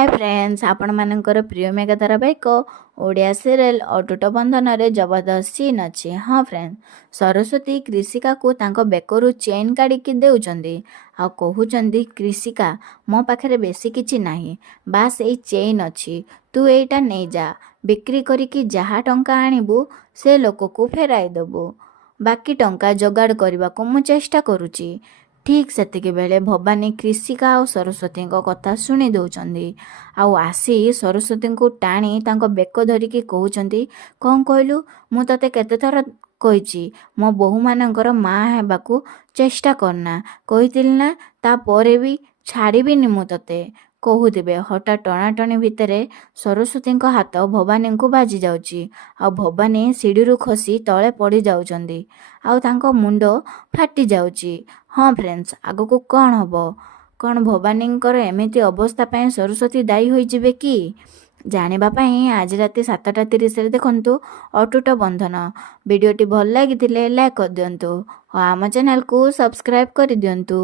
Hi friends आपण मानकर प्रिय मेगा धारावाहिक ओडिया सीरियल अटूट बंधन रे जबरदस्त सीन अच्छी। हाँ फ्रेंड, सरस्वती कृषिका को तांको बेकरू चेन काढ़ी देउचंदी आ कहउचंदी कृषिका मो पाखरे बेसी किछि नाही, बास एई चेन अच्छी, तू एइटा नै जा, बिक्री करिकी जहा टंका आनिबू से लोक को फेराई देबू, बाकी टंका जोगाड़ करबाको मु चेष्टा करूची। ठीक सेतिकी बेले भवानी कृषिका आ सरस्वती कथा शुणी दौरान आउ आसी सरस्वती को टाणी तांको बेक धरिकी कहउचंदी, कौन कहलु मु तते केते थर कहिची मो बोहू मानकर माँ हेबाकू चेष्टा करना, कहितिल ना तापरे भी छाड़ीबिनी मु तते कहूथिबे। हठात टणाटणी भितर सरस्वती हाथ भवानी को बाजी जाउची आ भवानी सीढ़ी खसी तले पड़ी जाउचंदी आउ तांको मुंड फाटी जाउची। हाँ फ्रेंड्स, आगको कौन हबो, कौन भवानी एमिति अवस्था पाए सरस्वती दायी होई जिवे कि जानिबा पाई आज राति 7:30 रे देखंतु अटूट बंधन। वीडियोटी भल लागिथिले लाइक कर दियंतु और आम चैनल को सब्सक्राइब कर दियंतु।